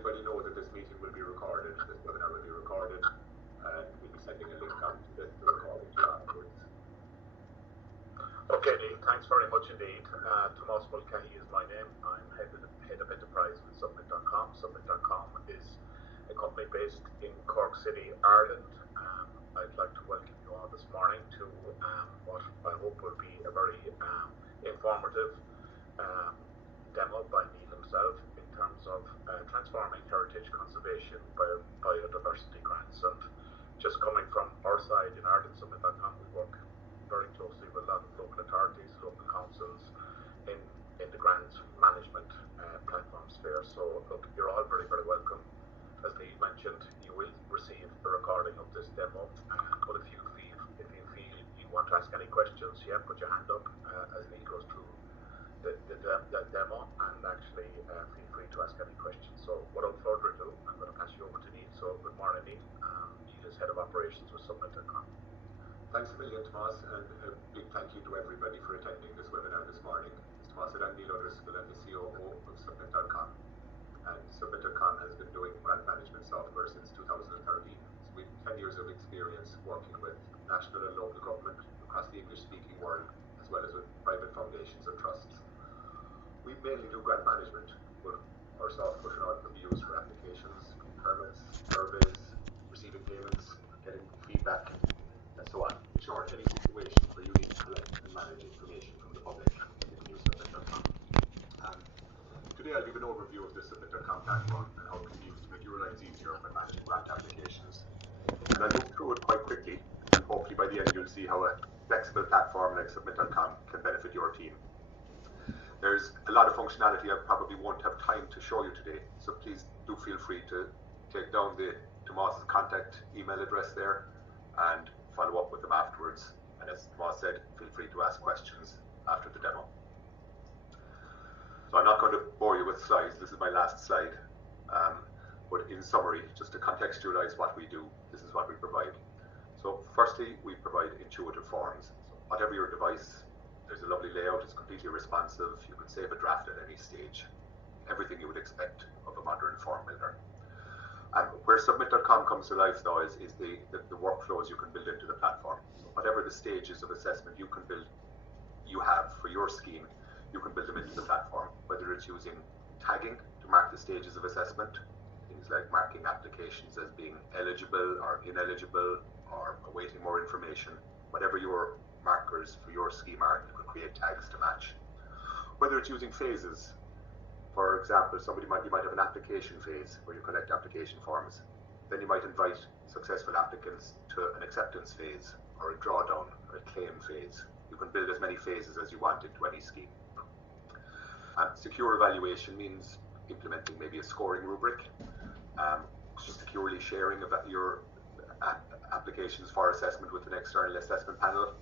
everybody know that this meeting will be recorded, this webinar will be recorded, and we'll be sending a link out to the recording to you afterwards. Okay, Neil, thanks very much indeed. Tomas Mulcahy is my name. I'm head of enterprise with Submit.com. Submit.com is a company based in Cork City, Ireland. I'd like to welcome you all this morning to what I hope will be a very informative demo by Neil himself in terms of transforming heritage conservation biodiversity grants. And just coming from our side in Ireland, Submit.com, we work very closely with a lot of local authorities, local councils in the grant management platform sphere. So look, you're all very, very welcome. As Neil mentioned, you will receive a recording of this demo. But if you feel you want to ask any questions, put your hand up as Neil goes through the demo, and actually feel free to ask any questions. So without further ado, I'm going to pass you over to Neil. So good morning, Neil. Neil is head of operations with Submit.com. Thanks a million, Tomas, and a big thank you to everybody for attending this webinar this morning. As Tomas said, I'm Neil O'Driscoll, I'm the COO of Submit.com. And Submit.com has been doing grant management software since 2013. So we have 10 years of experience working with national and local government across the English-speaking world, as well as with private foundations and trusts. We mainly do grant management, but our software can also be used for applications, permits, surveys, receiving payments, getting feedback, and so on. In short, any situation where you need to collect and manage information from the public, you can use Submit.com. Today I'll give an overview of the Submit.com platform and how it can be used to make your lives easier when managing grant applications. And I'll move through it quite quickly, and hopefully by the end you'll see how a flexible platform like Submit.com can benefit your team. There's a lot of functionality I probably won't have time to show you today, so please do feel free to take down Tomas's contact email address there and follow up with them afterwards. And as Tomas said, feel free to ask questions after the demo. So I'm not going to bore you with slides, this is my last slide. But in summary, just to contextualize what we do, this is what we provide. So firstly, we provide intuitive forms. So whatever your device, there's a lovely layout, it's completely responsive, you can save a draft at any stage. Everything you would expect of a modern form builder. And where Submit.com comes to life now is the workflows you can build into the platform. So whatever the stages of assessment you have for your scheme, you can build them into the platform, whether it's using tagging to mark the stages of assessment, things like marking applications as being eligible or ineligible or awaiting more information, whatever your markers for your scheme are, you can create tags to match. Whether it's using phases, for example, you might have an application phase where you collect application forms. Then you might invite successful applicants to an acceptance phase or a drawdown or a claim phase. You can build as many phases as you want into any scheme. Secure evaluation means implementing maybe a scoring rubric, securely sharing your applications for assessment with an external assessment panel,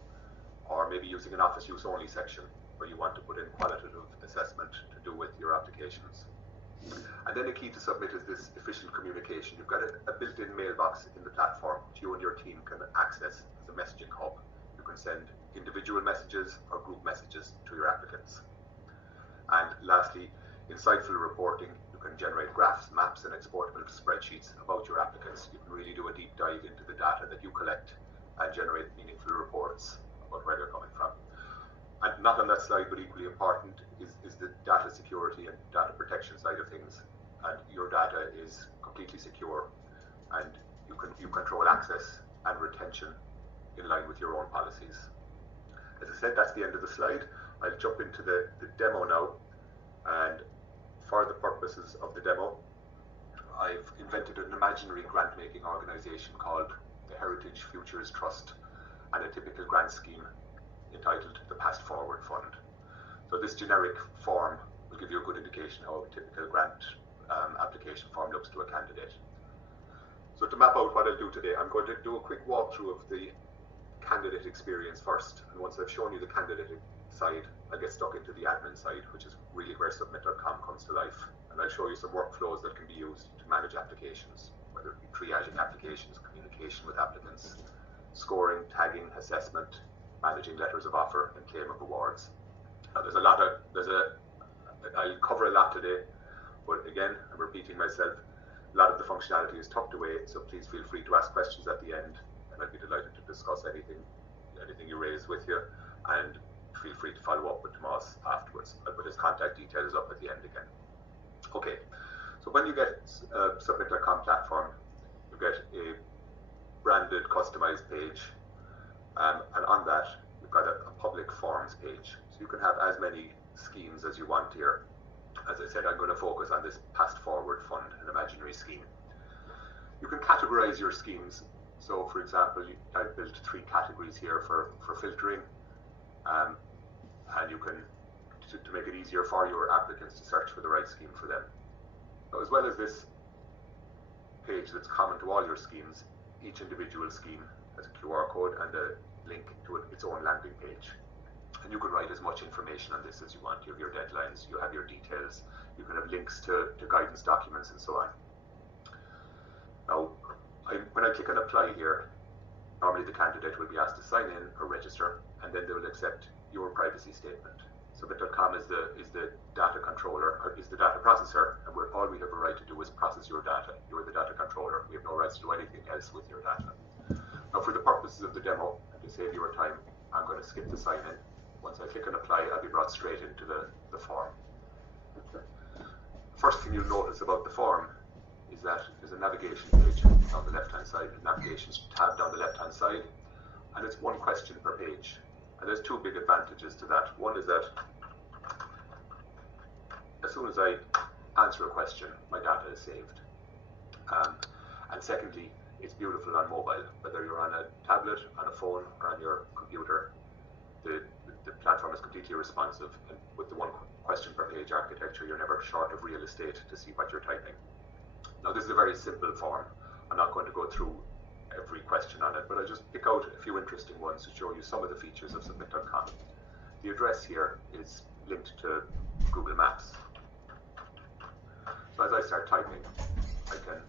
or maybe using an office use only section where you want to put in qualitative assessment to do with your applications. And then the key to Submit is this efficient communication. You've got a built-in mailbox in the platform which you and your team can access as a messaging hub. You can send individual messages or group messages to your applicants. And lastly, insightful reporting. You can generate graphs, maps, and exportable spreadsheets about your applicants. You can really do a deep dive into the data that you collect and generate meaningful reports about where they're coming from. And not on that slide, but equally important, is the data security and data protection side of things. And your data is completely secure, and you control access and retention in line with your own policies. As I said, that's the end of the slide. I'll jump into the demo now, and for the purposes of the demo, I've invented an imaginary grant-making organisation called the Heritage Futures Trust, and a typical grant scheme entitled the Past Forward Fund. So this generic form will give you a good indication how a typical grant application form looks to a candidate. So to map out what I'll do today, I'm going to do a quick walkthrough of the candidate experience first, and once I've shown you the candidate side, I'll get stuck into the admin side, which is really where Submit.com comes to life, and I'll show you some workflows that can be used to manage applications, whether it be triaging applications, communication with applicants, scoring, tagging, assessment, managing letters of offer, and claim of awards. Now I'll cover a lot today, But again, I'm repeating myself, a lot of the functionality is tucked away, so please feel free to ask questions at the end, and I'd be delighted to discuss anything you raise with you, and feel free to follow up with Tomas afterwards. I'll put his contact details up at the end again. Okay, so when you get a Submit.com platform, you get a branded, customized page, and on that, you've got a public forms page. So you can have as many schemes as you want here. As I said, I'm going to focus on this Past Forward Fund, an imaginary scheme. You can categorize your schemes. So, for example, I've built 3 categories here for filtering, and you can, to make it easier for your applicants to search for the right scheme for them. Now, as well as this page that's common to all your schemes, each individual scheme has a QR code and a link to its own landing page. And you can write as much information on this as you want. You have your deadlines, you have your details, you can have links to guidance documents and so on. Now, when I click on apply here, normally the candidate will be asked to sign in or register, and then they will accept your privacy statement. Submit.com is the data controller, or is the data processor, and all we have a right to do is process your data. You're the data controller. We have no rights to do anything else with your data. Now, for the purposes of the demo, and to save your time, I'm going to skip the sign in. Once I click on apply, I'll be brought straight into the form. First thing you'll notice about the form is that there's a navigation page on the left-hand side, a navigation tab down the left-hand side, and it's 1 question per page. And there's 2 big advantages to that. One is that as soon as I answer a question, my data is saved. And secondly, it's beautiful on mobile. Whether you're on a tablet, on a phone, or on your computer, the platform is completely responsive. And with the 1 question per page architecture, you're never short of real estate to see what you're typing. Now, this is a very simple form. I'm not going to go through every question on it, but I'll just pick out a few interesting ones to show you some of the features of Submit.com. The address here is linked to Google Maps. So as I start typing, I can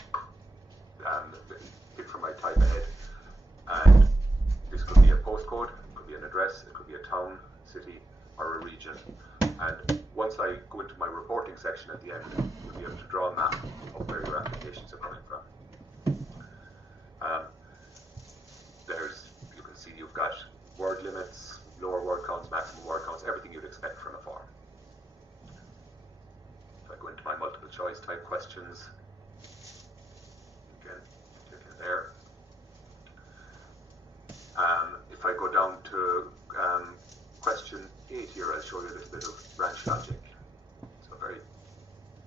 pick from my type ahead, and this could be a postcode, it could be an address, it could be a town, city, or a region. And once I go into my reporting section at the end, you'll be able to draw a map of where your applications are coming from. You can see you've got word limits, lower word counts, maximum word counts, everything you'd expect from a form. If I go into my multiple choice type questions, again, click in there. If I go down to question 8 here, I'll show you a little bit of branch logic. So very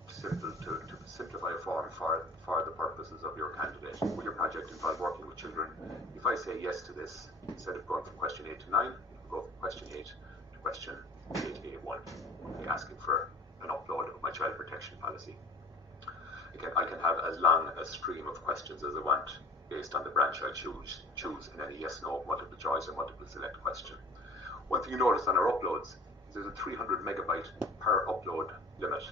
simple to simplify a form for the purposes of your candidate. Will your project involve working with children? If I say yes to this, instead of going from question 8 to 9, you can go from question 8 to question 8A1, okay, asking for an upload of my child protection policy. Again, I can have as long a stream of questions as I want based on the branch I choose in any yes, no, multiple choice, or multiple select question. One thing you notice on our uploads is there's a 300 megabyte per upload limit.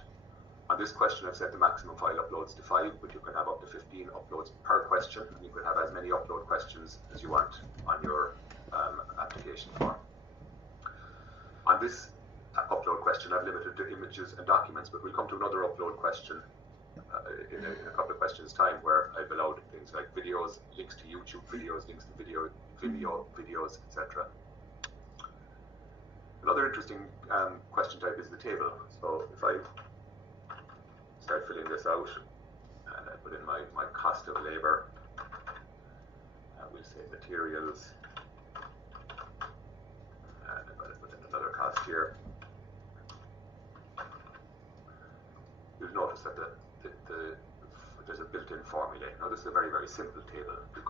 On this question, I've set the maximum file uploads to 5, but you can have up to 15 uploads per question, and you can have as many upload questions as you want on your application form. On this upload question, I've limited to images and documents, but we'll come to another upload question in a couple of questions' time, where I've allowed things like videos, links to YouTube videos, links to videos, etc. Another interesting question type is the table. So if I start filling this out, and I put in my cost of labor, we'll say materials, and I'm going to put in another cost here. You'll notice that there's a built-in formula. Now, this is a very, very simple table. You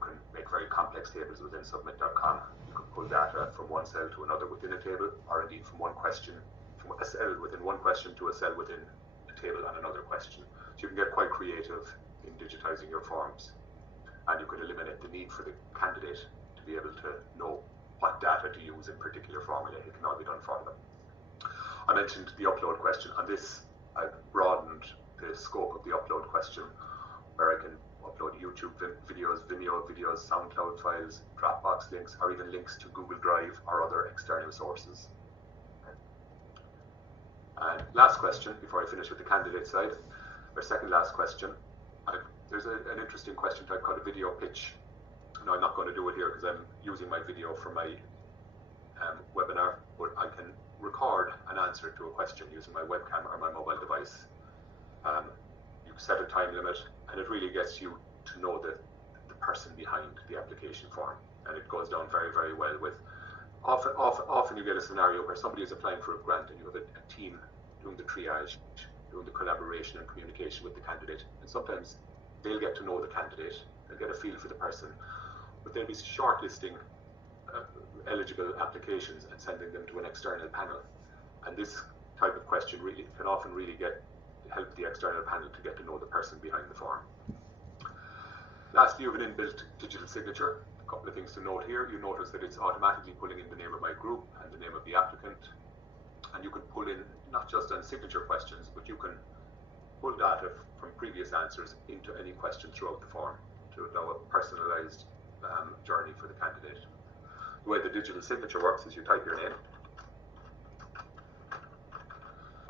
can make very complex tables within Submit.com. You can pull data from one cell to another within a table, or indeed from a cell within one question to a cell within a table on another question. So you can get quite creative in digitizing your forms, and you can eliminate the need for the candidate to be able to know what data to use in particular formula. It can all be done for them. I mentioned the upload question. On this, I've broadened the scope of the upload question, where I can upload YouTube videos, Vimeo videos, SoundCloud files, Dropbox links, or even links to Google Drive or other external sources. And last question before I finish with the candidate side, or second last question. There's an interesting question type called a video pitch. No, I'm not going to do it here because I'm using my video for my webinar, but I can record an answer to a question using my webcam or my mobile device. You set a time limit, and it really gets you to know the person behind the application form, and it goes down very, very well with. Often you get a scenario where somebody is applying for a grant and you have a team doing the triage, doing the collaboration and communication with the candidate, and sometimes they'll get to know the candidate, they'll get a feel for the person, but they'll be shortlisting eligible applications and sending them to an external panel. And this type of question really can often really help the external panel to get to know the person behind the form. Lastly, you have an inbuilt digital signature. A couple of things to note here. You notice that it's automatically pulling in the name of my group and the name of the applicant. And you can pull in not just on signature questions, but you can pull data from previous answers into any question throughout the form to allow a personalized journey for the candidate. The way the digital signature works is you type your name,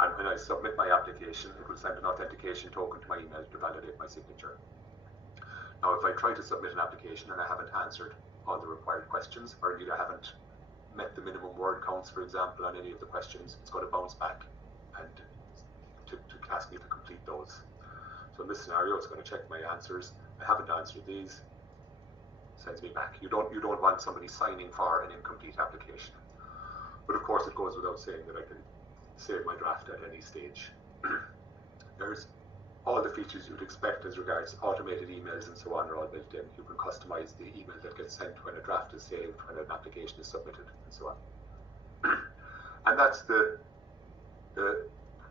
and when I submit my application, it will send an authentication token to my email to validate my signature. Now, if I try to submit an application and I haven't answered all the required questions, or indeed I haven't met the minimum word counts, for example, on any of the questions, it's going to bounce back and to ask me to complete those. So in this scenario, it's going to check my answers. I haven't answered these, sends me back. You don't want somebody signing for an incomplete application. But of course, it goes without saying that I can save my draft at any stage. There's all the features you'd expect as regards automated emails and so on are all built in. You can customize the email that gets sent when a draft is saved, when an application is submitted, and so on. And that's the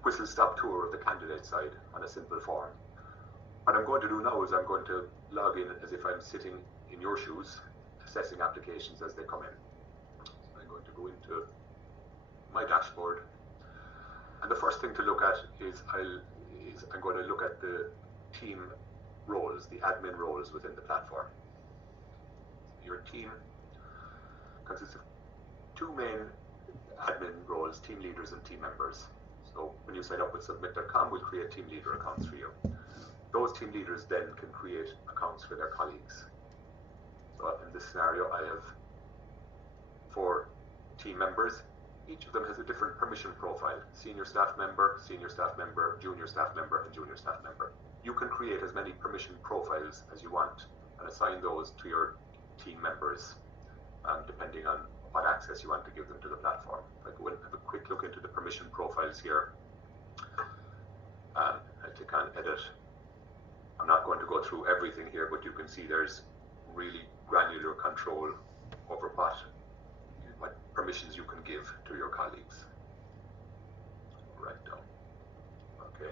whistle-stop tour of the candidate side on a simple form. What I'm going to do now is I'm going to log in as if I'm sitting in your shoes, assessing applications as they come in. So I'm going to go into my dashboard. And the first thing to look at is I'm going to look at the team roles, the admin roles within the platform. Your team consists of two main admin roles, team leaders and team members. So when you sign up with Submit.com, we'll create team leader accounts for you. Those team leaders then can create accounts for their colleagues. So in this scenario, I have 4 team members. Each of them has a different permission profile: senior staff member, junior staff member, and junior staff member. You can create as many permission profiles as you want and assign those to your team members, depending on what access you want to give them to the platform. If I go and have a quick look into the permission profiles here, I click on edit. I'm not going to go through everything here, but you can see there's really granular control over what permissions you can give to your colleagues. Right down. Okay.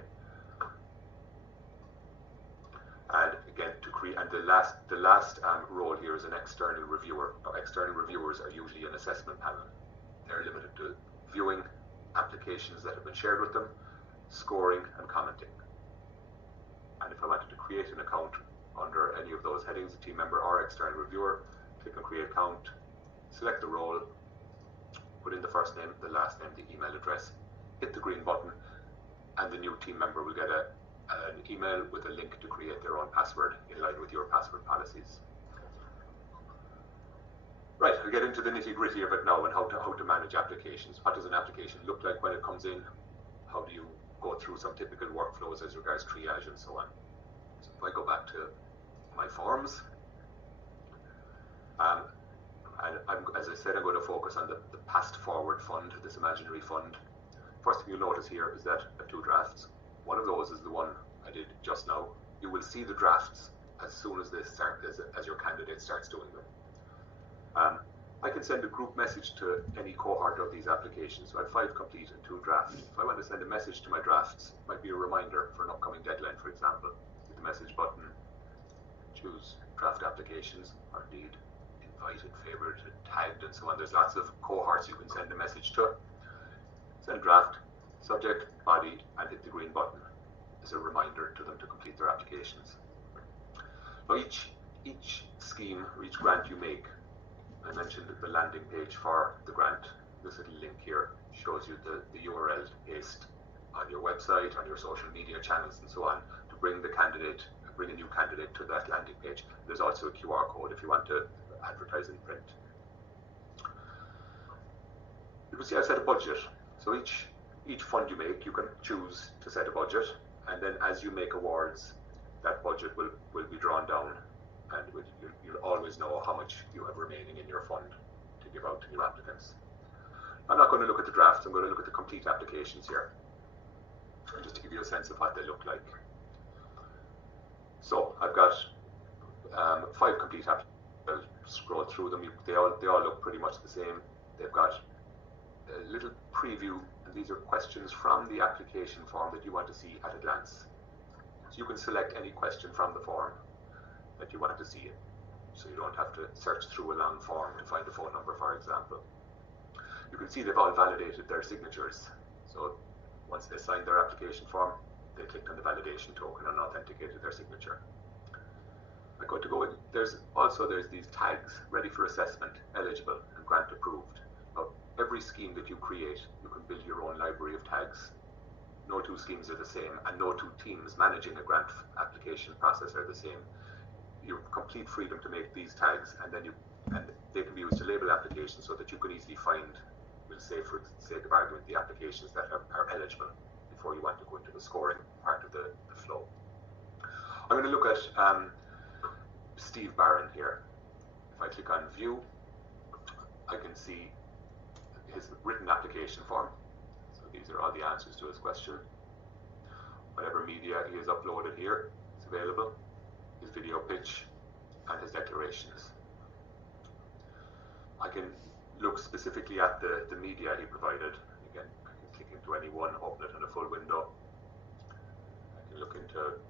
And again, to create, and the last role here is an external reviewer. Now, external reviewers are usually an assessment panel. They're limited to viewing applications that have been shared with them, scoring, and commenting. And if I wanted to create an account under any of those headings, a team member or external reviewer, click on create account, select the role, put in the first name, the last name, the email address, hit the green button, and the new team member will get an email with a link to create their own password in line with your password policies. Right, I'll get into the nitty-gritty of it now and how to manage applications. What does an application look like when it comes in? How do you go through some typical workflows as regards triage and so on? So if I go back to my forms, and as I said, I'm going to focus on the past forward fund, this imaginary fund. First thing you'll notice here is that I have 2 drafts. One of those is the one I did just now. You will see the drafts as soon as as your candidate starts doing them. I can send a group message to any cohort of these applications. So I have 5 complete and 2 drafts. If I want to send a message to my drafts, it might be a reminder for an upcoming deadline, for example. Hit the message button, choose draft applications, or indeed invited, favorited, tagged, and so on. There's lots of cohorts you can send a message to. Send draft, subject, body, and hit the green button as a reminder to them to complete their applications. Now each scheme or each grant you make, I mentioned the landing page for the grant. This little link here shows you the URL to paste on your website, on your social media channels, and so on, to bring a new candidate to that landing page. There's also a QR code if you want to advertise in print. You can see I've set a budget. So each fund you make, you can choose to set a budget, and then as you make awards, that budget will be drawn down, and you'll always know how much you have remaining in your fund to give out to new applicants. I'm not going to look at the drafts, I'm going to look at the complete applications here, just to give you a sense of what they look like. So I've got 5 complete applications. I'll scroll through them. They all look pretty much the same. They've got a little preview, and these are questions from the application form that you want to see at a glance. So you can select any question from the form that you want to see, so you don't have to search through a long form to find a phone number, for example. You can see they've all validated their signatures. So once they signed their application form, they clicked on the validation token and authenticated their signature. I'm going to go in. There's these tags: ready for assessment, eligible, and grant approved. Now, every scheme that you create, you can build your own library of tags. No 2 schemes are the same, and no 2 teams managing a grant application process are the same. You have complete freedom to make these tags, and they can be used to label applications so that you can easily find, we'll say for the sake of argument, the applications that are eligible before you want to go into the scoring part of the flow. I'm going to look at Steve Barron here. If I click on view, I can see his written application form. So these are all the answers to his question. Whatever media he has uploaded here is available, his video pitch, and his declarations. I can look specifically at the media he provided. Again, I can click into any one, open it in a full window. I can look into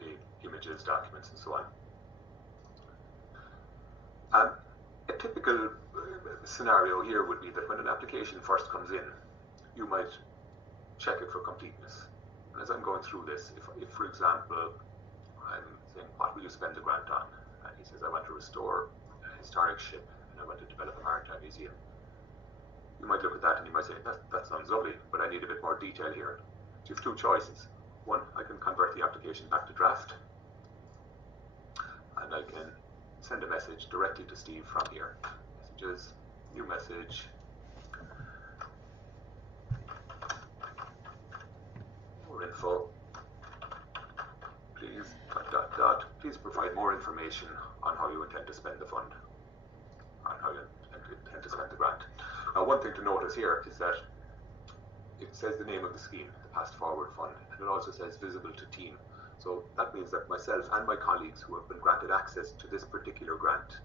the images, documents, and so on. A typical scenario here would be that when an application first comes in, you might check it for completeness. And as I'm going through this, if for example, I'm saying, what will you spend the grant on? And he says, I want to restore a historic ship, and I want to develop a maritime museum. You might look at that and you might say, that sounds lovely, but I need a bit more detail here. So you have 2 choices. One, I can convert the application back to draft, and I can send a message directly to Steve from here. Messages, new message. More info. Please, ... Please provide more information on how you intend to spend the fund, on how you intend to spend the grant. Now, one thing to notice here is that it says the name of the scheme, the Past Forward Fund, and it also says visible to team. So that means that myself and my colleagues who have been granted access to this particular grant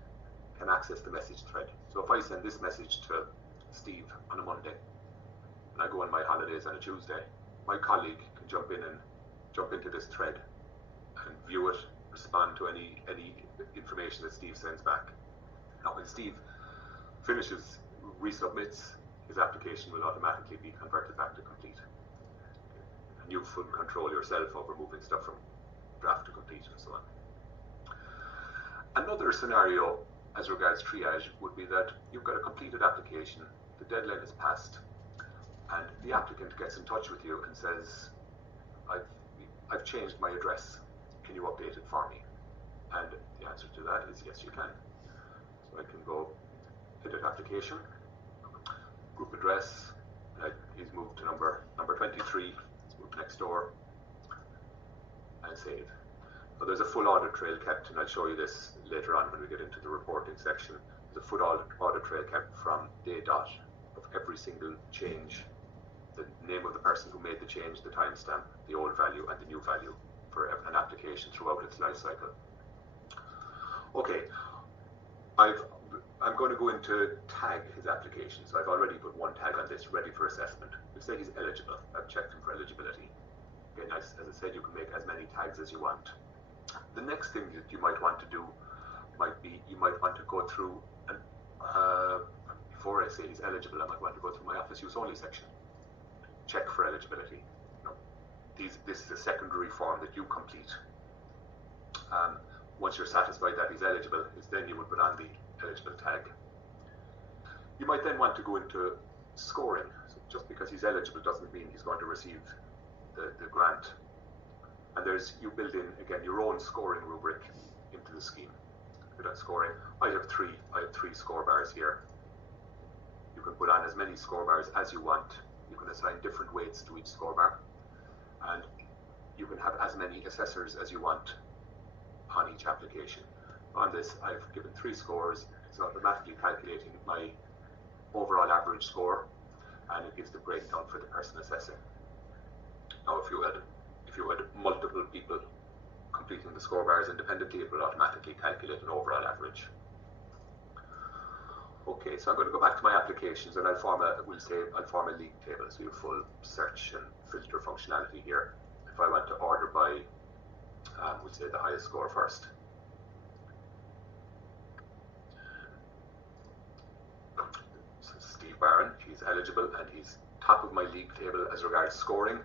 can access the message thread. So if I send this message to Steve on a Monday, and I go on my holidays on a Tuesday, my colleague can jump into this thread and view it, respond to any information that Steve sends back. Now, when Steve finishes, resubmits, his application will automatically be converted back to complete. And you have full control yourself over moving stuff from draft to complete and so on. Another scenario as regards triage would be that you've got a completed application, the deadline is passed, and the applicant gets in touch with you and says, I've changed my address, can you update it for me? And the answer to that is yes, you can. So I can go edit application, group address, he's moved to number 23, he's moved next door, and save. So there's a full audit trail kept, and I'll show you this later on when we get into the reporting section. There's a full audit trail kept from day dot of every single change, the name of the person who made the change, the timestamp, the old value, and the new value for an application throughout its life cycle. Okay, I'm going to go into tag his application. So I've already put 1 tag on this, ready for assessment. We say he's eligible. I've checked him for eligibility. Again, as I said, you can make as many tags as you want. The next thing that you might want to do might be, you might want to go through, and before I say he's eligible, I might want to go through my office use only section. Check for eligibility. This is a secondary form that you complete. Once you're satisfied that he's eligible, then you would put on the eligible tag. You might then want to go into scoring. So just because he's eligible doesn't mean he's going to receive the grant. And you build in, again, your own scoring rubric into the scheme. That scoring, I have three score bars here. You can put on as many score bars as you want. You can assign different weights to each score bar. And you can have as many assessors as you want on each application. On this, I've given 3 scores. It's automatically calculating my overall average score, and it gives the breakdown for the person assessing. Now, if you had multiple people completing the score bars independently, it will automatically calculate an overall average. Okay, so I'm going to go back to my applications, and I'll form a league table, so you have full search and filter functionality here. If I want to order by, we'll say the highest score first. So Steve Barron, he's eligible, and he's top of my league table as regards scoring.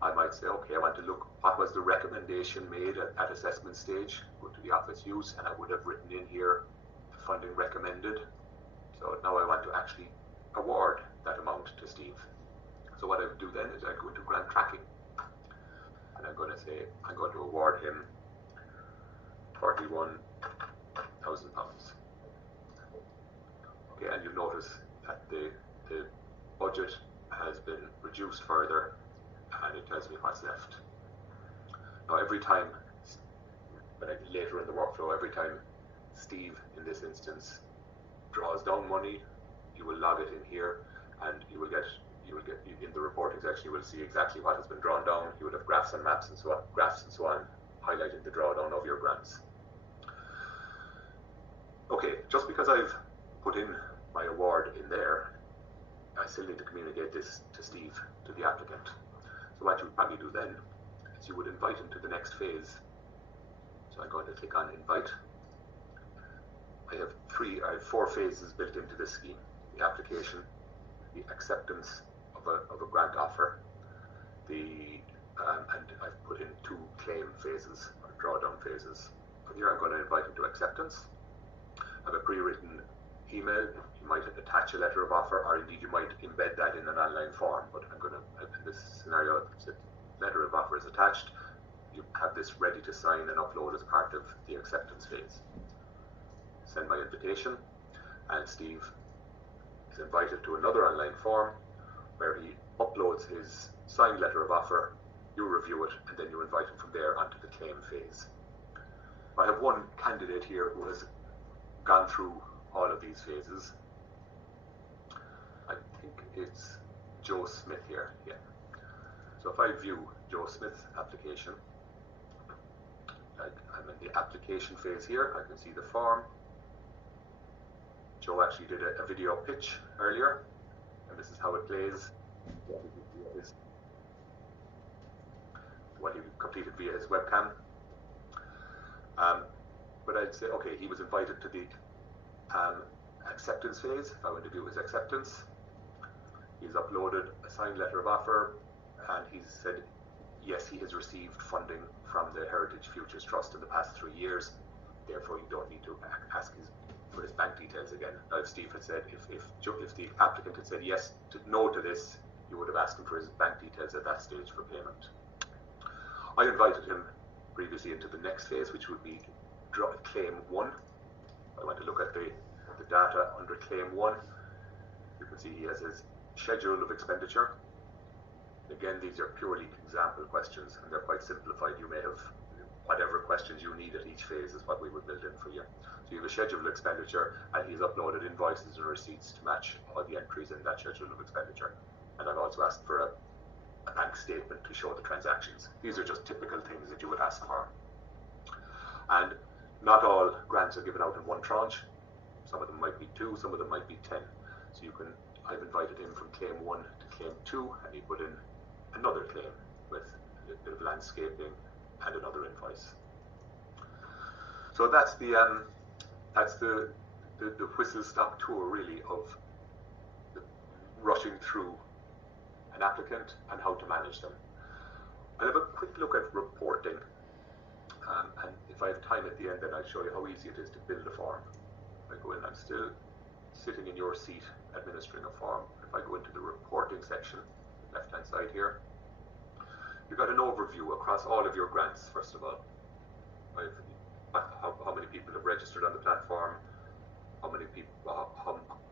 I might say, okay, I want to look what was the recommendation made at assessment stage, go to the office use, and I would have written in here the funding recommended. So now I want to actually award that amount to Steve. So what I would do then is I go into grant tracking, and I'm going to say I'm going to award him £41,000. Okay, and you'll notice that the budget has been reduced further, and it tells me what's left. Now every time, later in the workflow, every time Steve, in this instance, draws down money, you will log it in here, and you will get in the reporting section, you will see exactly what has been drawn down. You will have graphs and maps and so on, highlighting the drawdown of your grants. Okay, just because I've put in my award in there, I still need to communicate this to Steve, to the applicant. So what you would probably do then is you would invite him to the next phase. So I'm going to click on invite. I have 4 phases built into this scheme: the application, the acceptance of a grant offer, and I've put in 2 claim phases or drawdown phases. So here I'm going to invite him to acceptance. I have a pre-written email. You might attach a letter of offer, or indeed you might embed that in an online form, but I'm going to, in this scenario, if the letter of offer is attached, you have this ready to sign and upload as part of the acceptance phase. Send my invitation, and Steve is invited to another online form where he uploads his signed letter of offer, you review it, and then you invite him from there onto the claim phase. I have one candidate here who has gone through all of these phases. I think it's Joe Smith here, yeah. So if I view Joe Smith's application, I'm in the application phase here. I can see the form. Joe actually did a video pitch earlier, and this is how it plays. What he completed via his webcam. But I'd say, okay, he was invited to the acceptance phase. If I went to view his acceptance, he's uploaded a signed letter of offer, and he's said, yes, he has received funding from the Heritage Futures Trust in the past 3 years. Therefore, you don't need to ask for his bank details again. Now, if Steve had said, if the applicant had said yes, no to this, you would have asked him for his bank details at that stage for payment. I invited him previously into the next phase, which would be claim 1. I want to look at the data under claim 1. You can see he has his schedule of expenditure. Again, these are purely example questions, and they're quite simplified. You may have whatever questions you need at each phase is what we would build in for you. So you have a schedule of expenditure, and he's uploaded invoices and receipts to match all the entries in that schedule of expenditure. And I've also asked for a bank statement to show the transactions. These are just typical things that you would ask for. And not all grants are given out in one tranche. Some of them might be 2, some of them might be 10. So I've invited him from claim 1 to claim 2, and he put in another claim with a bit of landscaping and another invoice. So that's the whistle-stop tour, really, of rushing through an applicant and how to manage them. I'll have a quick look at reporting, and if I have time at the end, then I'll show you how easy it is to build a form. If I go in, I'm still sitting in your seat administering a form. If I go into the reporting section, left-hand side here, You got an overview across all of your grants, first of all. Right? How many people have registered on the platform, how many people,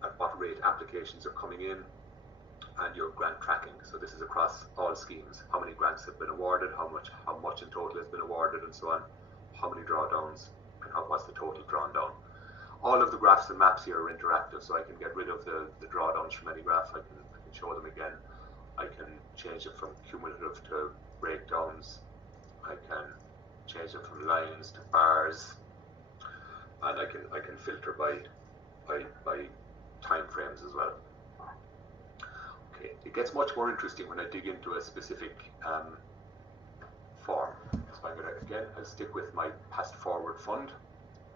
at what rate applications are coming in, and your grant tracking. So this is across all schemes. How many grants have been awarded, how much in total has been awarded, and so on. How many drawdowns, and what's the total drawn down. All of the graphs and maps here are interactive, so I can get rid of the drawdowns from any graph. I can show them again. I can change it from cumulative to breakdowns. I can change it from lines to bars, and I can filter by time frames as well. Okay, it gets much more interesting when I dig into a specific form. So I'm going to, again, I'll stick with my past forward fund.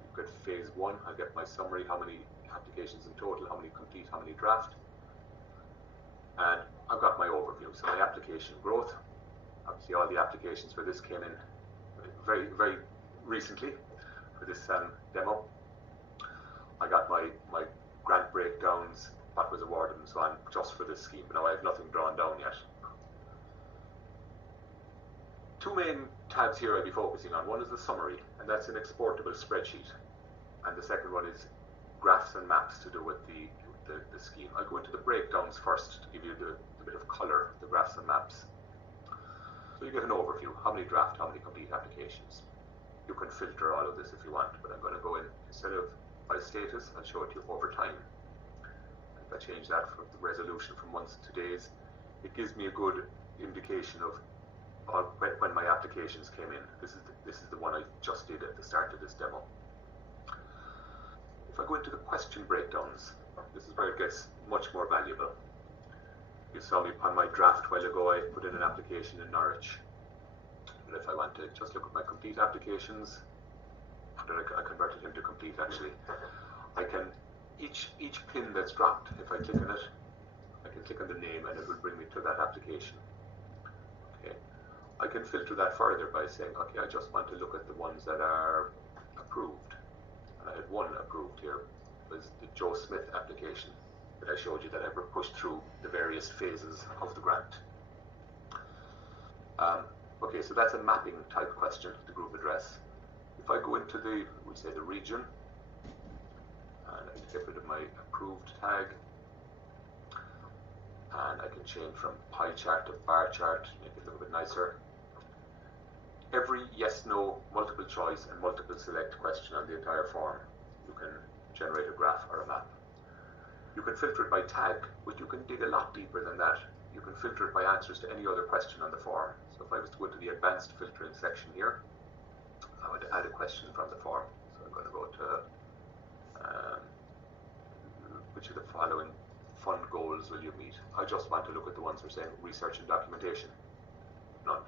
We've got phase 1, I'll get my summary, how many applications in total, how many complete, how many draft. And I've got my overview. So my application growth, obviously all the applications for this came in very, very recently for this demo. I got my grant breakdowns, what was awarded and so on, just for this scheme. But now I have nothing drawn down yet. Two main tabs here I'll be focusing on. One is the summary, and that's an exportable spreadsheet. And the second one is graphs and maps to do with the scheme. I'll go into the breakdowns first to give you the bit of color, the graphs and maps. So you get an overview, how many draft, how many complete applications. You can filter all of this if you want, but I'm going to go in, instead of by status, I'll show it to you over time. If I change that from the resolution from months to days, it gives me a good indication of when my applications came in. This is the one I just did at the start of this demo. If I go into the question breakdowns, this is where it gets much more valuable. You saw me on my draft a while ago, I put in an application in Norwich. And if I want to just look at my complete applications, I converted him to complete actually. I can, each pin that's dropped, if I click on it, I can click on the name and it will bring me to that application. Okay. I can filter that further by saying, okay, I just want to look at the ones that are approved. And I had one approved here, it was the Joe Smith application that I showed you that I pushed through the various phases of the grant. Okay, so that's a mapping type question, the group address. If I go into we'll say the region, and I can get rid of my approved tag, and I can change from pie chart to bar chart, make it a little bit nicer. Every yes, no, multiple choice and multiple select question on the entire form, you can generate a graph or a map. You can filter it by tag, but you can dig a lot deeper than that. You can filter it by answers to any other question on the form. So if I was to go to the advanced filtering section here, I would add a question from the form. So I'm going to go to which of the following fund goals will you meet? I just want to look at the ones we're saying research and documentation. None.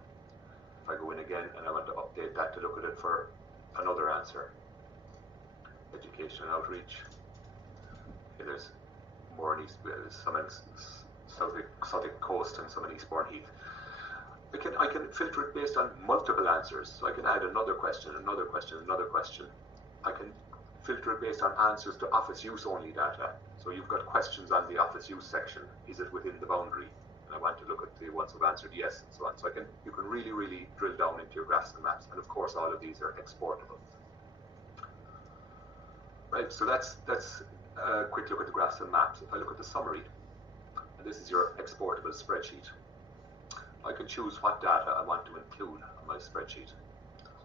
If I go in again and I want to update that to look at it for another answer, education and outreach. Okay, there's more in some in Southwick Coast and some in Eastbourne Heath. I can filter it based on multiple answers. So I can add another question, another question, another question. I can filter it based on answers to office use only data. So you've got questions on the office use section. Is it within the boundary? And I want to look at the ones who've answered yes and so on. So you can really, really drill down into your graphs and maps. And of course, all of these are exportable. Right, so that's a quick look at the graphs and maps. If I look at the summary, and this is your exportable spreadsheet, I can choose what data I want to include on my spreadsheet.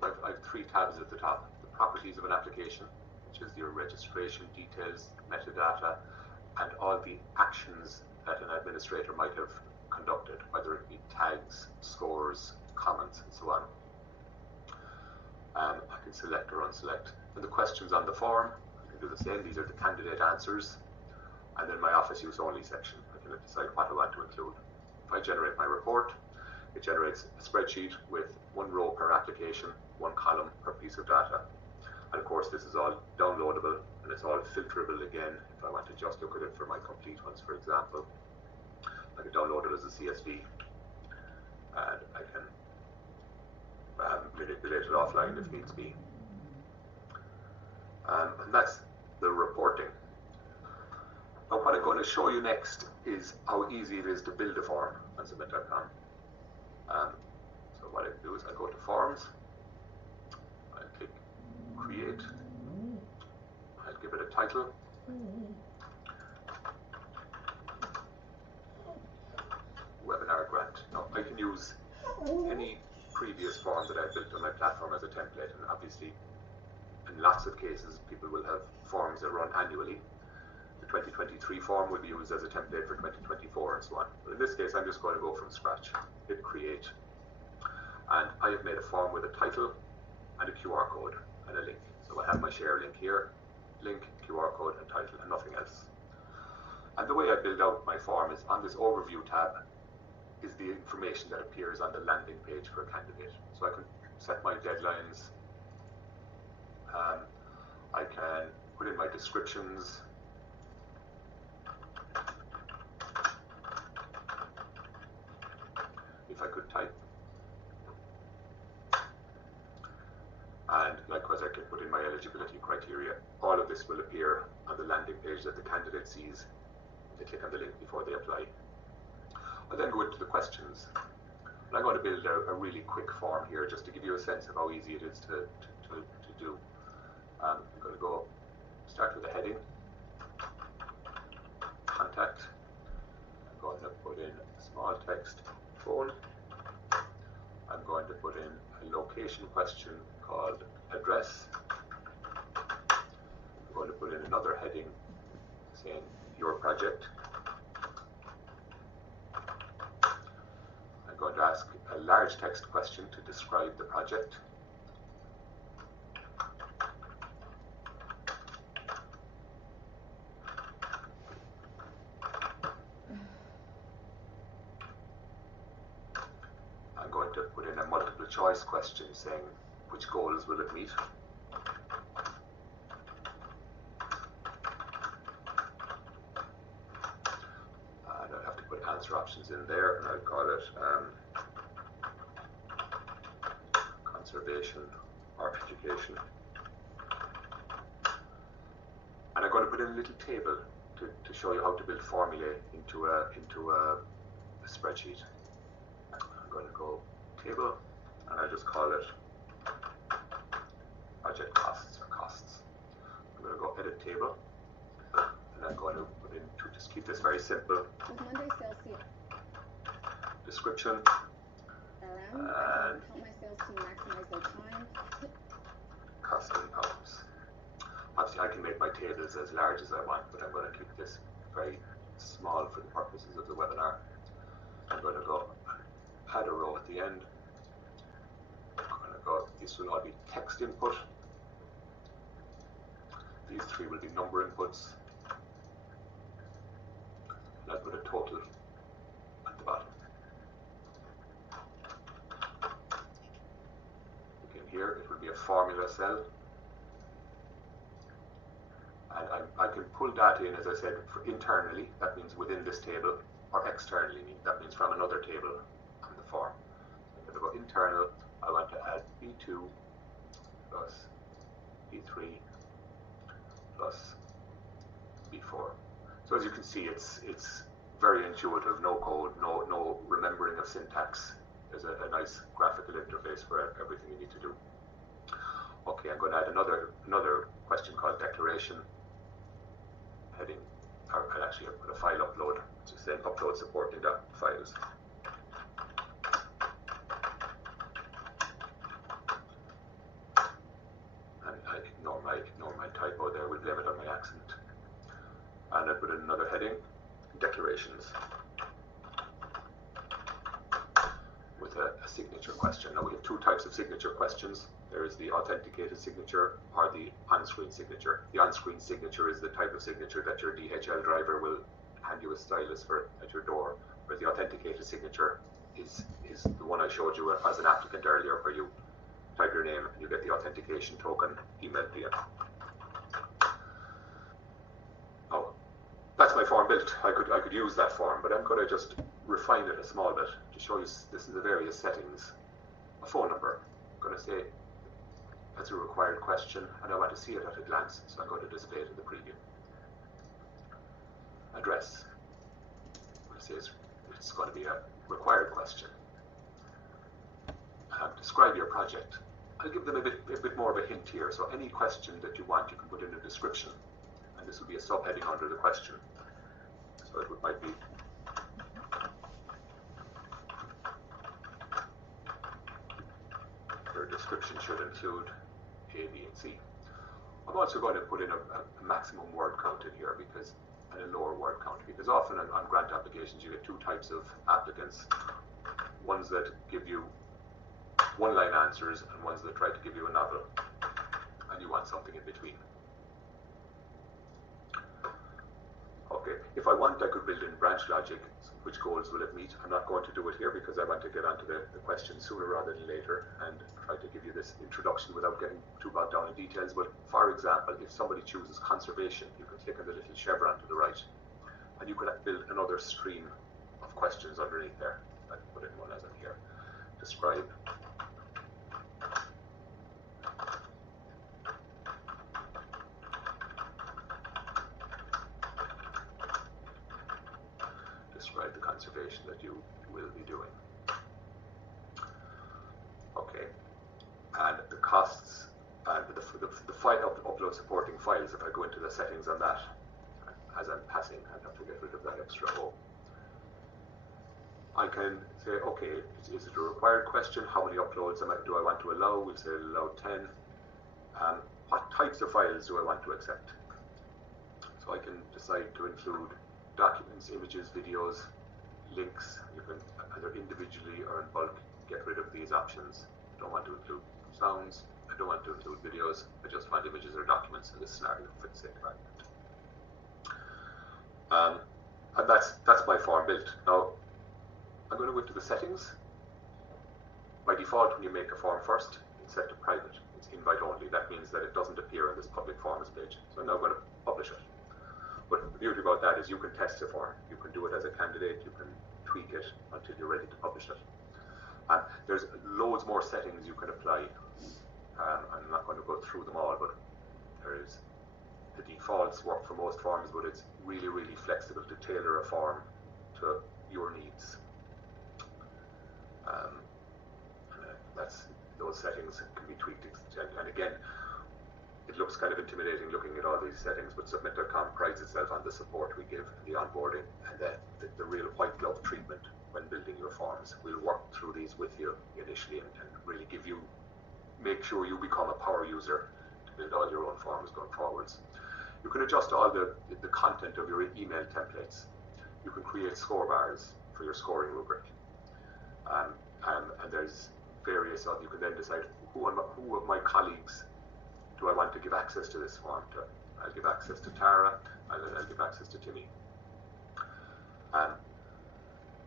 So I have three tabs at the top. The properties of an application, which is your registration details, metadata, and all the actions that an administrator might have conducted, whether it be tags, scores, comments, and so on. I can select or unselect. And the questions on the form, I can do the same. These are the candidate answers. And then my office use only section, I can decide what I want to include. If I generate my report, it generates a spreadsheet with one row per application, one column per piece of data. And of course, this is all downloadable and it's all filterable again. If I want to just look at it for my complete ones, for example, I can download it as a CSV and I can manipulate it offline if needs be. And that's the reporting. Now, what I'm going to show you next is how easy it is to build a form on Submit.com. do is I go to Forms, I click Create, I'll give it a title, Webinar Grant. Now I can use any previous form that I've built on my platform as a template, and obviously in lots of cases people will have forms that run annually. The 2023 form will be used as a template for 2024 and so on. But in this case I'm just going to go from scratch, hit Create, and I have made a form with a title and a QR code and a link. So I have my share link here, link, QR code and title, and nothing else. And the way I build out my form is on this overview tab is the information that appears on the landing page for a candidate. So I can set my deadlines, I can put in my descriptions, if I could type, and likewise I can put in my eligibility criteria. All of this will appear on the landing page that the candidate sees when they click on the link before they apply. I'll then go into the questions. And I'm going to build a really quick form here just to give you a sense of how easy it is to do. I'm going to start with a heading, contact. I'm going to put in small text, phone. I'm going to put in a location question called address. I'm going to put in another heading saying your project. I'm going to ask a large text question to describe the project. I'm going to put in a multiple choice question saying which goals will it meet. And I'll have to put answer options in there, and I'll call it conservation or education. And I'm going to put in a little table to show you how to build formulae into a spreadsheet. I'm going to go table, and I just call it project costs or costs. I'm going to go edit table, and I'm going to put in, to just keep this very simple, With Monday sales team description, around, I can help my sales team maximize their time. cost in pounds. Obviously I can make my tables as large as I want, but I'm going to keep this very small for the purposes of the webinar. I'm going to go add a row at the end. I'm going to go, this will all be text input. These three will be number inputs. And I'll put a total at the bottom. Again, here it will be a formula cell. And I can pull data in, as I said, internally, that means within this table, or externally, that means from another table on the form. I'm going to go internal, I want to add B2 plus B3 plus B4. So as you can see, it's very intuitive, no code, no remembering of syntax. There's a nice graphical interface for everything you need to do. Okay, I'm going to add another question called declaration. Heading, or actually I'll put a file upload, just saying upload supporting files. And I ignore my typo there, we'll blame it on my accent. And I put in another heading, declarations, with a signature question. Now we have two types of signature questions. There is the authenticated signature or the on-screen signature. The on-screen signature is the type of signature that your DHL driver will hand you a stylus for at your door, whereas the authenticated signature is the one I showed you as an applicant earlier, where you type your name and you get the authentication token emailed to you. Oh, that's my form built. I could use that form, but I'm going to just refine it a small bit to show you this is the various settings. A phone number. I'm going to say that's a required question, and I want to see it at a glance, so I'm going to display it in the preview. Address. I'm going to say it's going to be a required question. describe your project. I'll give them a bit more of a hint here. So any question that you want, you can put in a description, and this will be a subheading under the question. So it might be your description should include A, B, and C. I'm also going to put in a maximum word count in here because, and a lower word count, because often on grant applications you get two types of applicants. Ones that give you one-line answers and ones that try to give you a novel, and you want something in between. Okay, if I want, I could build in branch logic. Which goals will it meet? I'm not going to do it here because I want to get onto the question sooner rather than later and try to give you this introduction without getting too bogged down in details. But for example, if somebody chooses conservation, you can click on the little chevron to the right, and you could build another stream of questions underneath there. I can put in one as in here. Describe the conservation that you will be doing. Okay, and the costs and the file upload supporting files. If I go into the settings on that, as I'm passing, I have to get rid of that extra O. I can say, okay, is it a required question? How many uploads do I want to allow? We'll say allow 10. What types of files do I want to accept? So I can decide to include documents, images, videos, links. You can either individually or in bulk get rid of these options. I don't want to include sounds. I don't want to include videos. I just want images or documents in this scenario for the sake of argument. And that's my form built. Now I'm going to go into the settings. By default, when you make a form first, it's set to private. It's invite only. That means that it doesn't appear on this public forms page. So I'm now going to publish it. But the beauty about that is you can test the form. You can do it as a candidate. You can tweak it until you're ready to publish it. And there's loads more settings you can apply. I'm not going to go through them all, but there's the defaults work for most forms, but it's really, really flexible to tailor a form to your needs. Those settings can be tweaked. And again, it looks kind of intimidating looking at all these settings, but Submit.com prides itself on the support we give, the onboarding, and the real white glove treatment when building your forms. We'll work through these with you initially and really make sure you become a power user to build all your own forms going forwards. You can adjust all the content of your email templates. You can create score bars for your scoring rubric. And there's various of, you can then decide who of my colleagues do I want to give access to this form to. I'll give access to Tara, I'll give access to Timmy.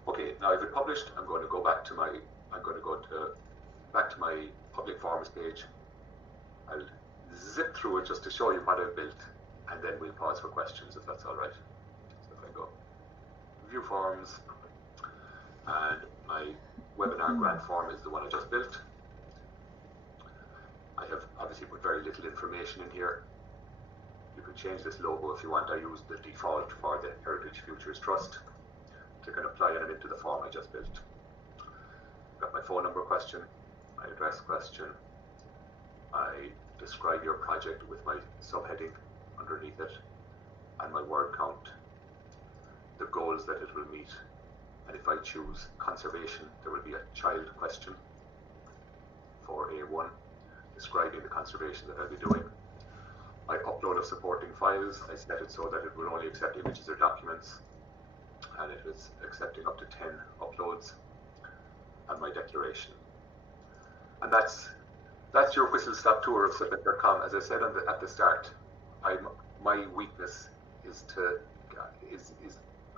Okay, now I've published. I'm going to go back to my public forms page. I'll zip through it just to show you what I've built, and then we'll pause for questions if that's all right. So if I go view forms, and my webinar grant form is the one I just built. I have obviously put very little information in here. You can change this logo if you want. I use the default for the Heritage Futures Trust. Click on apply and I'm into the form I just built. Got my phone number question, my address question. I describe your project with my subheading underneath it and my word count, the goals that it will meet. And if I choose conservation, there will be a child question for A1, describing the conservation that I'll be doing. My upload of supporting files, I set it so that it will only accept images or documents, and it is accepting up to 10 uploads, and my declaration. And that's your whistle-stop tour of Submit.com. As I said at the start, my weakness is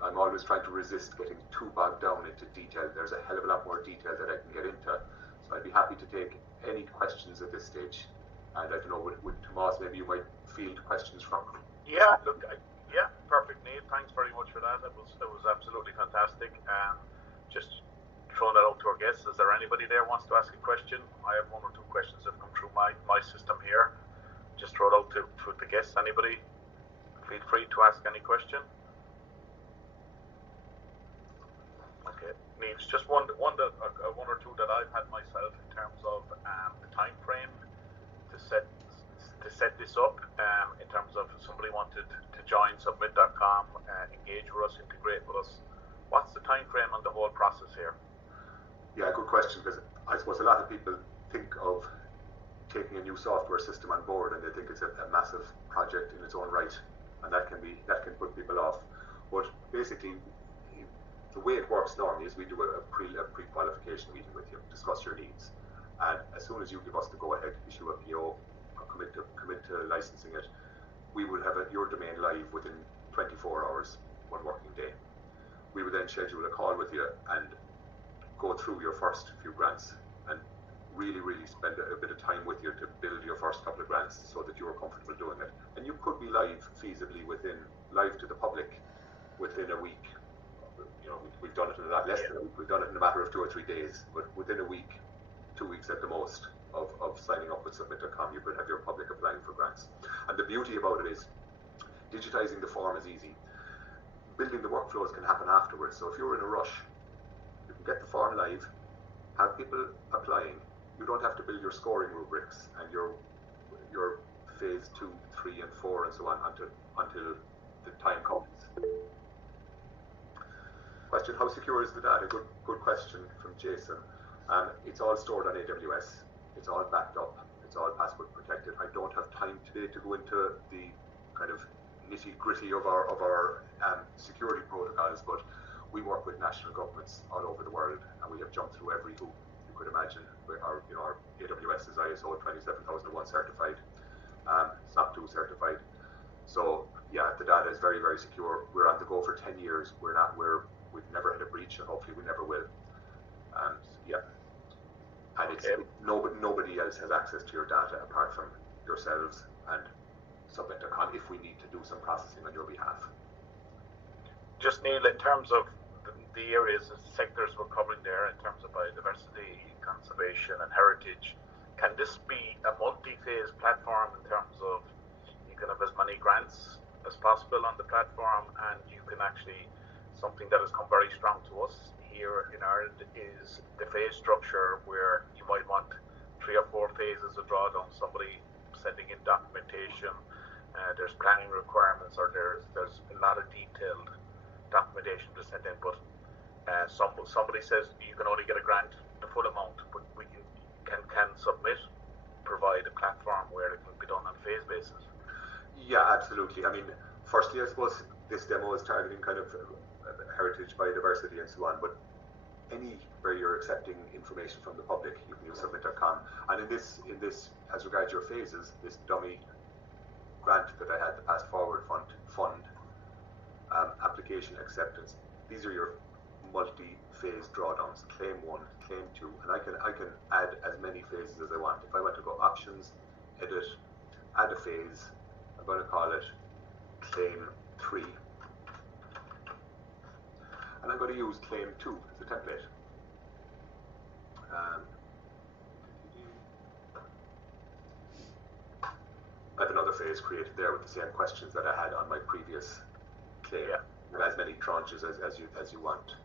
I'm always trying to resist getting too bogged down into detail. There's a hell of a lot more detail that I can get into. So I'd be happy to take any questions at this stage. And I don't know, with Tomas, maybe you might field questions from. Yeah, look, perfect, Neil. Thanks very much for that. It was absolutely fantastic. Just throwing that out to our guests. Is there anybody there who wants to ask a question? I have one or two questions that have come through my system here. Just throw it out to the guests. Anybody? Feel free to ask any question. Okay. Needs just one or two that I've had myself in terms of the time frame to set this up. In terms of somebody wanted to join Submit.com, engage with us, integrate with us. What's the time frame on the whole process here? Yeah, good question, because I suppose a lot of people think of taking a new software system on board and they think it's a massive project in its own right, and that can put people off. But basically, the way it works normally is we do a pre-qualification meeting with you, discuss your needs, and as soon as you give us the go-ahead, issue a PO, or commit to licensing it, we will have your domain live within 24 hours, one working day. We will then schedule a call with you and go through your first few grants and really spend a bit of time with you to build your first couple of grants so that you're comfortable doing it. And you could be live feasibly live to the public within a week. You know, we've done it in a lot less than a week. We've done it in a matter of 2 or 3 days, but within a week, 2 weeks at the most of signing up with Submit.com, you could have your public applying for grants. And the beauty about it is digitizing the form is easy. Building the workflows can happen afterwards. So if you're in a rush, you can get the form live, have people applying. You don't have to build your scoring rubrics and your phase 2, 3, and 4 and so on until the time comes. Question: how secure is the data? Good question from Jason. It's all stored on AWS. It's all backed up. It's all password protected. I don't have time today to go into the kind of nitty-gritty of our security protocols, but we work with national governments all over the world, and we have jumped through every hoop you could imagine. Our AWS is ISO 27001 certified, SOC 2 certified. So yeah, the data is very, very secure. We're on the go for 10 years. We've never had a breach, and hopefully we never will. And nobody else has access to your data apart from yourselves and Submit.com if we need to do some processing on your behalf. Just Neil, in terms of the areas and sectors we're covering there, in terms of biodiversity, conservation, and heritage, can this be a multi-phase platform in terms of you can have as many grants as possible on the platform, and you can actually, something that has come very strong to us here in Ireland is the phase structure, where you might want 3 or 4 phases of drawdown, somebody sending in documentation, there's planning requirements, or there's a lot of detailed documentation to send in, but somebody says you can only get a grant the full amount, but we can Submit provide a platform where it can be done on a phase basis? Yeah, absolutely. I mean, firstly, I suppose this demo is targeting kind of heritage, biodiversity, and so on, but where you're accepting information from the public, you can use Submit.com. And in this, as regards your phases, this dummy grant that I had, the Pass Forward Fund application acceptance, these are your multi-phase drawdowns, claim 1, claim 2, and I can add as many phases as I want. If I want to go options, edit, add a phase, I'm going to call it claim 3. And I'm going to use claim 2 as a template. I have another phase created there with the same questions that I had on my previous claim. Yeah. As many tranches as you want.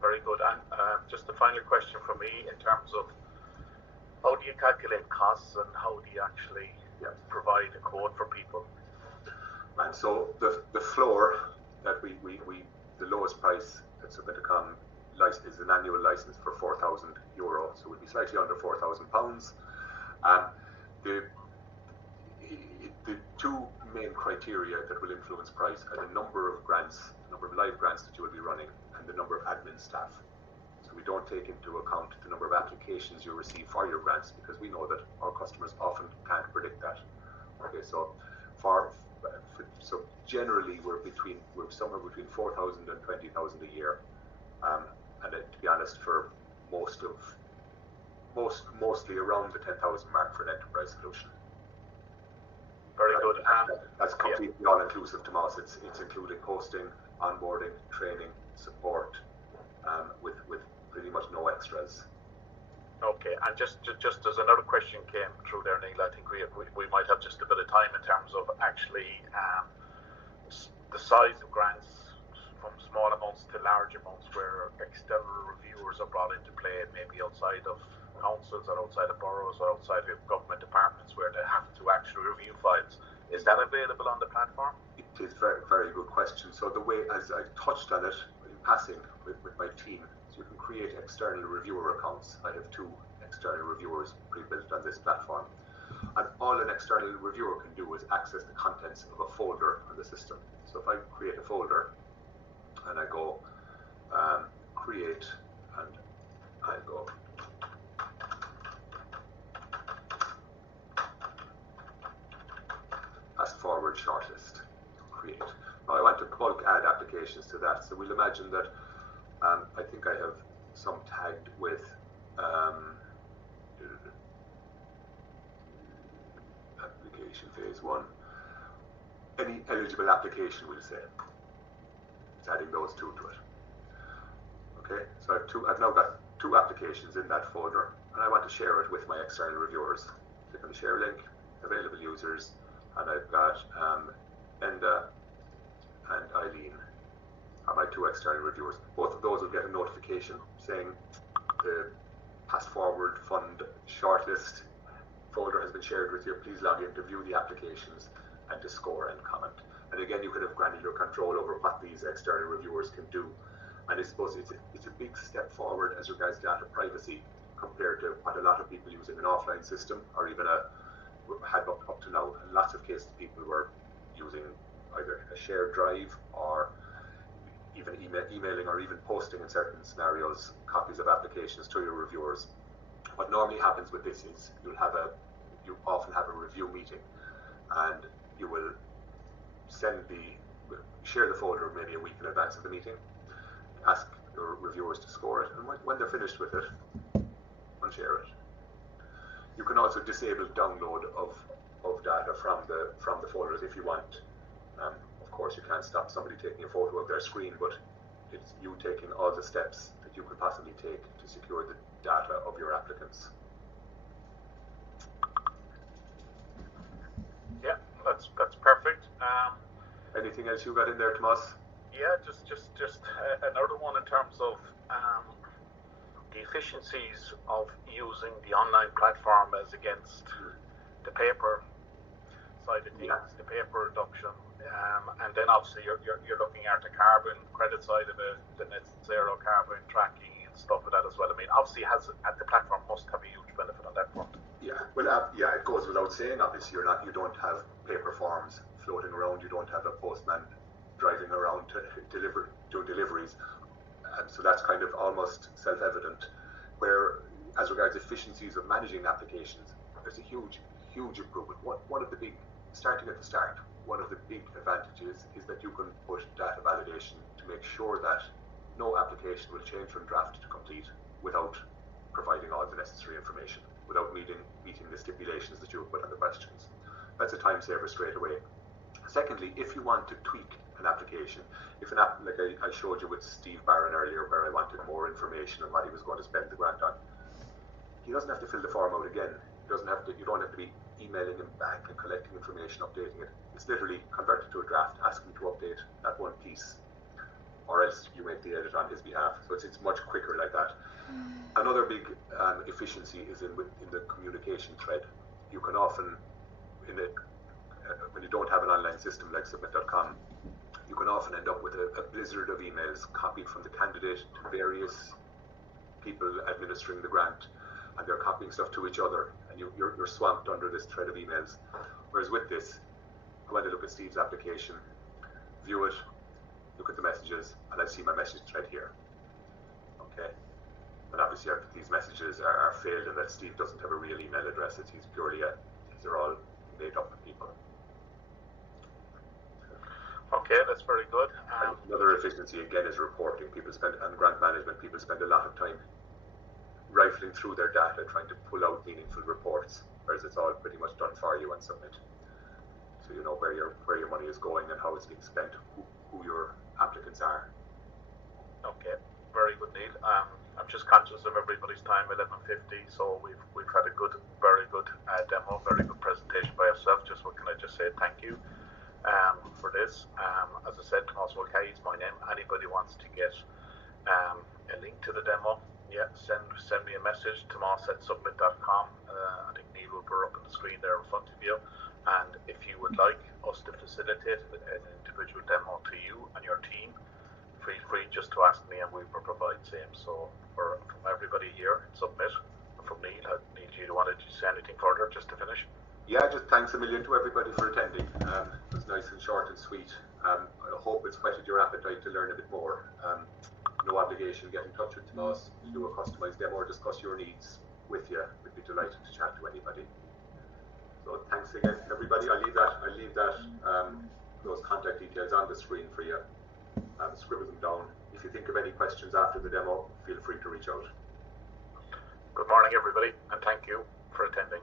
Very good. And just a final question for me in terms of how do you calculate costs and how do you actually provide a code for people? And so the floor that we the lowest price at Submit.com is an annual license for €4,000, so it would be slightly under £4,000. The 2 main criteria that will influence price are the number of live grants that you will be running, and the number of admin staff. So we don't take into account the number of applications you receive for your grants, because we know that our customers often can't predict that. Okay, so so generally we're somewhere between 4,000 and 20,000 a year, and to be honest, for mostly around the 10,000 mark for an enterprise solution. Very good. That's completely all-inclusive, Tomas. It's including hosting, onboarding, training, support, with pretty much no extras. Okay, and just as another question came through there, Neil, I think we might have just a bit of time in terms of actually the size of grants from small amounts to large amounts where external reviewers are brought into play, maybe outside of councils or outside of boroughs or outside of government departments where they have to actually review files. Is that available on the platform? It is very, very good question. So the way, as I touched on it in passing with my team, so you can create external reviewer accounts. I have 2 external reviewers pre-built on this platform. And all an external reviewer can do is access the contents of a folder on the system. So if I create a folder and I go create, and I go fast forward shortlist, create. Now I want to bulk add applications to that. So we'll imagine that I think I have some tagged with application phase 1. Any eligible application, we'll say. It's adding those 2 to it. Okay, so I've now got 2 applications in that folder, and I want to share it with my external reviewers. Click on the share link, available users, and I've got Enda and Eileen are my 2 external reviewers. Both of those will get a notification saying the Pass Forward Fund shortlist folder has been shared with you. Please log in to view the applications and to score and comment. And again, you can have granular control over what these external reviewers can do. And I suppose it's a big step forward as regards data privacy compared to what a lot of people using an offline system or even had up to now. In lots of cases, people were using either a shared drive or even emailing or even posting in certain scenarios copies of applications to your reviewers. What normally happens with this is you often have a review meeting, and you will share the folder maybe a week in advance of the meeting, ask your reviewers to score it, and when they're finished with it, unshare it. You can also disable download of data from the folders if you want. Of course, you can't stop somebody taking a photo of their screen, but it's you taking all the steps that you could possibly take to secure the data of your applicants. Yeah, that's perfect. Anything else you got in there, Tomas? Yeah, just another one in terms of the efficiencies of using the online platform as against the paper side of things, the paper reduction, and then obviously you're looking at the carbon credit side of it, the net zero carbon tracking and stuff like that as well. I mean, obviously the platform must have a huge benefit on that front. Yeah, well, it goes without saying. Obviously, you don't have paper forms floating around. You don't have a postman driving around to doing deliveries. So that's kind of almost self-evident. Where, as regards efficiencies of managing applications, there's a huge improvement. One of the big, starting at the start, one of the big advantages is that you can put data validation to make sure that no application will change from draft to complete without providing all the necessary information, without meeting the stipulations that you have put on the questions. That's a time saver straight away. Secondly, if you want to tweak an application, if an app, like I showed you with Steve Barron earlier, where I wanted more information on what he was going to spend the grant on, he doesn't have to fill the form out again. You don't have to be emailing him back and collecting information, updating it. It's literally convert it to a draft, ask him to update that one piece, or else you make the edit on his behalf. So it's much quicker like that. Another big efficiency is in the communication thread. You can often, when you don't have an online system like Submit.com, you can often end up with a blizzard of emails copied from the candidate to various people administering the grant, and they're copying stuff to each other, and you're swamped under this thread of emails. Whereas with this, I want to look at Steve's application, view it, look at the messages, and I see my message thread here. Okay. And obviously these messages are failed in that Steve doesn't have a real email address. He's purely these are all made up people. Okay, that's very good. Another efficiency again is reporting. And grant management, people spend a lot of time rifling through their data trying to pull out meaningful reports, whereas it's all pretty much done for you on Submit. So you know where your money is going and how it's being spent, who your applicants are. Okay, very good, Neil. I'm just conscious of everybody's time, 11:50. So we've had a very good demo, very good presentation by yourself. What can I just say? Thank you. for this. As I said, Tomas Mulcahy is my name. Anybody wants to get a link to the demo, yeah, send me a message, Tomas@Submit.com. I think Neil will put up on the screen there in front of you. And if you would like us to facilitate an individual demo to you and your team, feel free just to ask me and we will provide same. So from everybody here at Submit, and from Neil, do you want to say anything further just to finish? Yeah, just thanks a million to everybody for attending. It was nice and short and sweet. I hope it's whetted your appetite to learn a bit more. No obligation, get in touch with Tomas, do a customized demo or discuss your needs with you. We'd be delighted to chat to anybody. So thanks again, everybody. I'll leave those contact details on the screen for you. Scribble them down. If you think of any questions after the demo, feel free to reach out. Good morning, everybody, and thank you for attending.